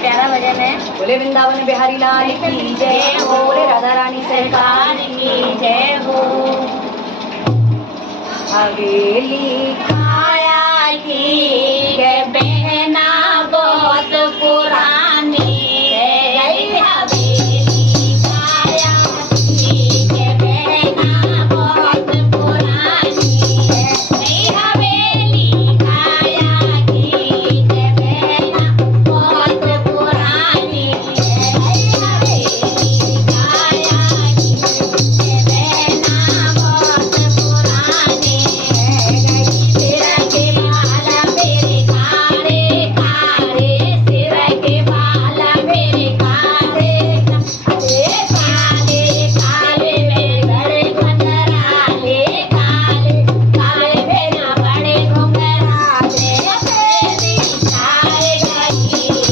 प्यारा भजन है। बोले वृंदावन बिहारी लाल की जय हो, बोले राधा रानी सरकार की जय हो। हवेली काया की के बहना बहुत पुरानी है। हवेली काया की के बहना बहुत पुरानी है। हवेली काया की के बहना बहुत पुरानी है। हवेली काया की के बहना बहुत पुरानी है। सिर के बाल मेरे काले काले, सिर के बाल मेरे काले काले काले, मेरे बड़े घुंघराले काले काले, मेरे बड़े घुंघराले। हवेली छाए गई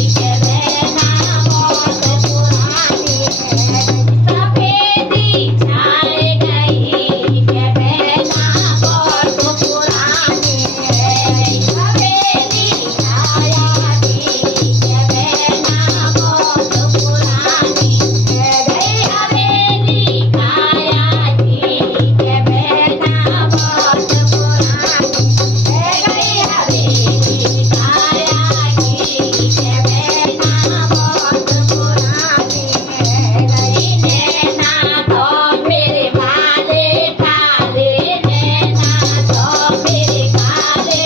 के बहना बहुत पुरानी है। सफेदी छाए गई के बहना बहुत पुरानी है। हवेली छाया की के बहना बहुत पुरानी है। हवेली काया की के बहना बहुत पुरानी है। हवेली काया की के बहना बहुत पुरानी है। नैना तो मेरे भाले काले, नैना तो मेरे काले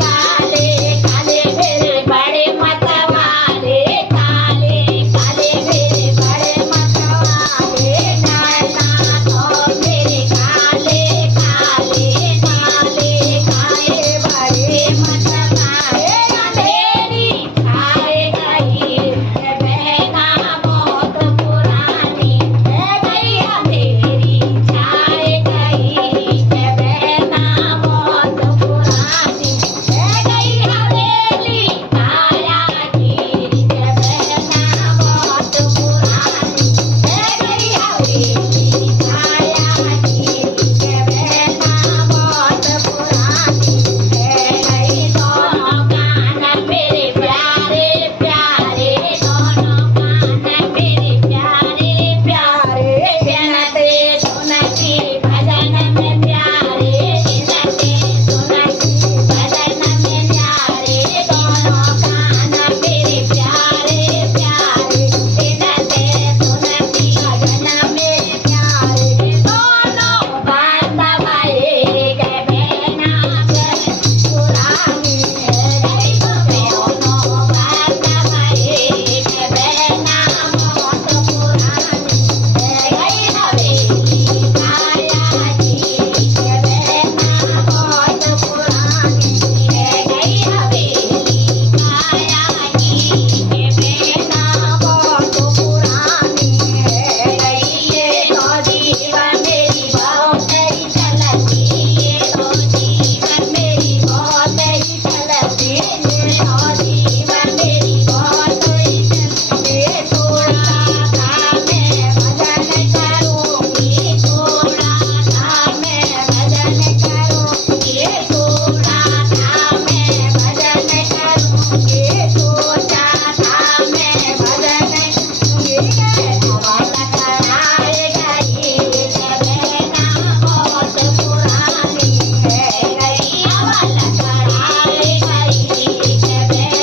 काले काले, मेरे बड़े मतवाले काले काले, मेरे बड़े मतवाले। नैना तो मेरे काले काले काले काले, बड़े मतवाले। अंधेरी छाए गई के बहना बहुत पुरानी है। अंधेरी छाए गई के बहना बहुत पुरानी है। हवेली काया की के बहना बहुत पुरानी है। हवेली काया की के बहना बहुत पुरानी है। दोनों कान मेरे प्यारे प्यारे, दोनों कान मेरे प्यारे प्यारे, बिनते सुनती भजन में प्यारे, बिनते सुनती भजन में प्यारे। दोनों कान मेरे प्यारे प्यारे, बिनते सुनती भजन में प्यारे। दोनों बांधवाए के बहना पुरानी है। दोनों बांधवाए के बहना बहुत पुरानी है। हवेली काया की के बहना बहुत पुरानी है। हवेली काया की के बहना बहुत पुरानी है। ये तो जीवन मेरी बहुत ही चलती, ये तो जीवन मेरी बहुत ही चलती, ये तो जीवन मेरी बहुत ही चलती। थोड़ा सा मैं भजन करूँगी, थोड़ा सा मैं भजन करूँगी, थोड़ा सा मैं भजन करूँगी, सोचा था मैं भजन करूँगी। हवल कराए गई के बहना बहुत पुरानी है। हवल कराए गई के बहना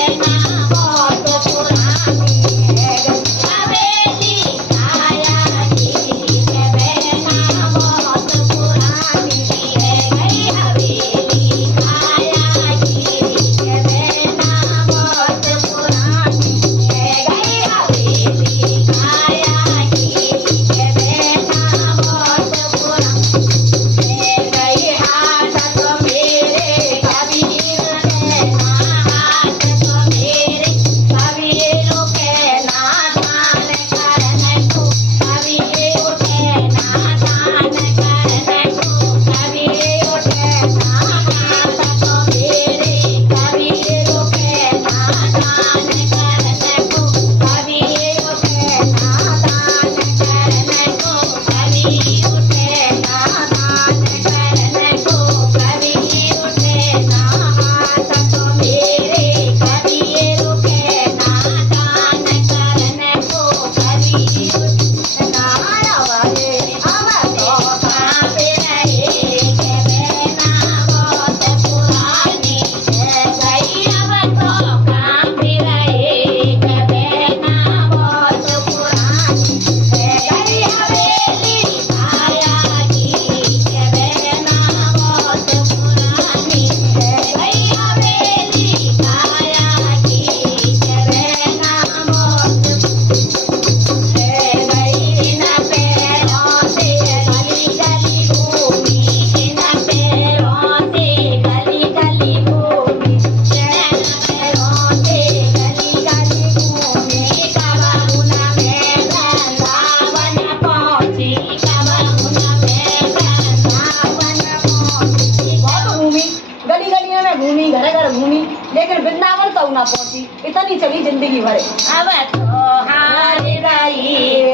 तो ना पहुंची, इतनी चली जिंदगी भर। अब तो हार गई